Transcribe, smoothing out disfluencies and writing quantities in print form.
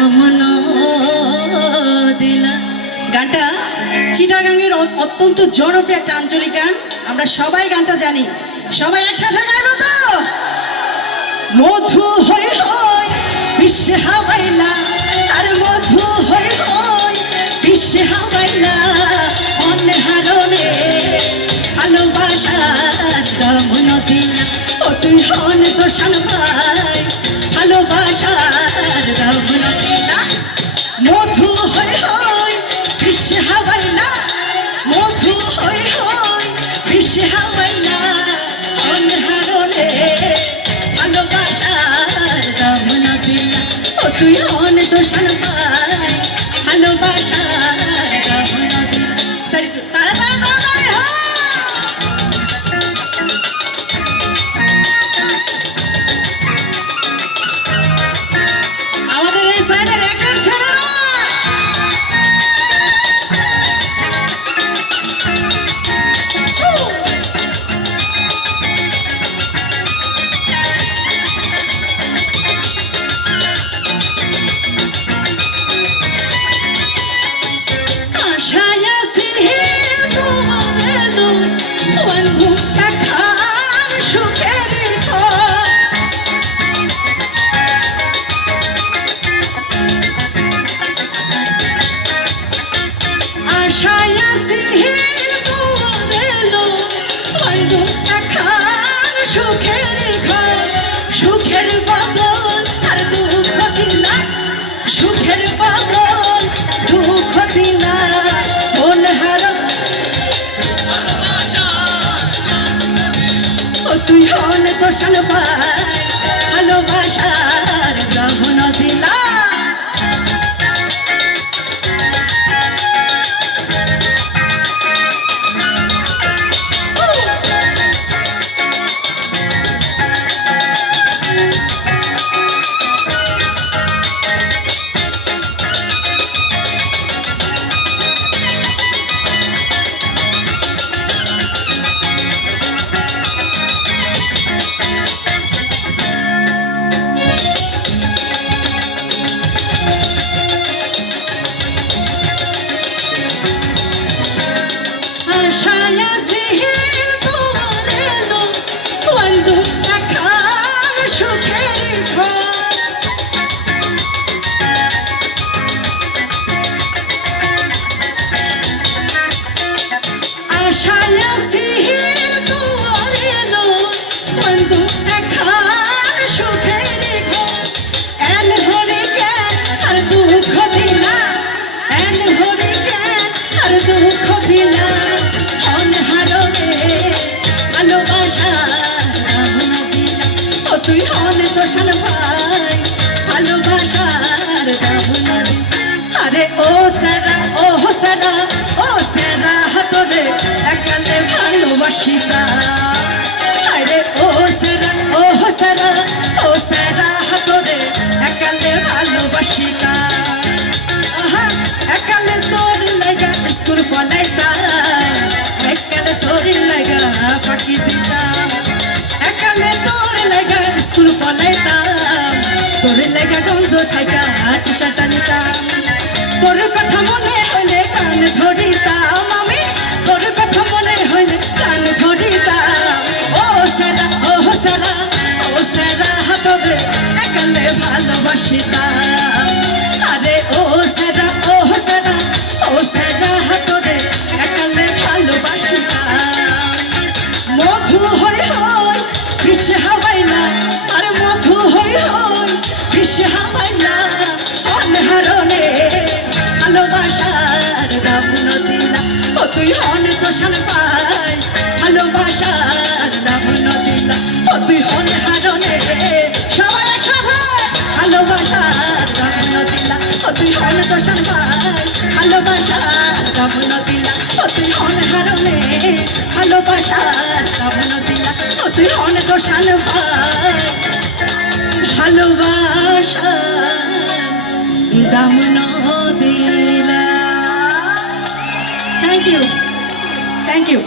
দামন দিলা। গানটা চিটাগাংয়ের অত্যন্ত জনপ্রিয় একটা আঞ্চলিক গান। আমরা সবাই গানটা জানি, সবাই একসাথে গাইব তো। মধু হই হই বিশ্বে হাওয়াইলা, আর মধু হই হই বিশ্বে হাওয়াইলা, মনে হারনে ভালোবাসার দামন দিলা। ও তুই হন তো শান ভাই, ভালোবাসার দামন দিলা। মধু হই হই বিশ্বে হাওয়াইলা, মধু হই হই বিশ্বে হাওয়াইলা, মনে হারনে ভালোবাসার দামন দিলা। ও তুই হন তো শান ভাই, ভালোবাসার দামন দিলা। সরি তারা তারা তাড়াতাড়ি হয়। আমাদের এই সাইডের একের ছেলেরা তুই হন তো শান ভাই, ভালোবাসার দামন দিলা। তুই হন তো শান ভাই, ভালোবাসার দামন। আরে ও সারা ও সারা ও সারা হাতরে একালে ভালোবাসিতা। আরে ও সারা ও সারা ও সারা হাতরে একালে ভালোবাসিতা। আহা একালে তোর লাগা স্কুল পলাইতা, একালে তোর লাগা পাখি দিতা, একালে তোর লাগা স্কুল পলাইতাম, তোর লাগা গন্ধ থাকা টিশার্ট নিতাম। তোর কথা মনে হইলে কান ধরিতাম আমি, তোর কথা মনে হইলে কান ধরিতাম। ও সারা ও সারা ও সারা হাতরে একালে ভালোবাসিতাম। আরে ও সারা ও সারা ও সারা হাতরে একালে ভালোবাসিতাম। মধু হই হই বিশ্বে হাওয়াইলা, আর মধু হই হই বিশ্বে হাওয়াইলা, অনহারনে ভালোবাসার দামন দিলা। ও তুই হন তো শান ভাই, ভালোবাসার দামন দিলা। ও তুই হন হারনে সবাই একসাথে ভালোবাসার দামন দিলা। ও তুই হন তো শান ভাই, ভালোবাসার দামন দিলা। ও তুই হন হারনে ভালোবাসার দামন দিলা। ও তুই হন তো শান ভাই, ভালোবাসার দামন দিলা। Thank you, thank you.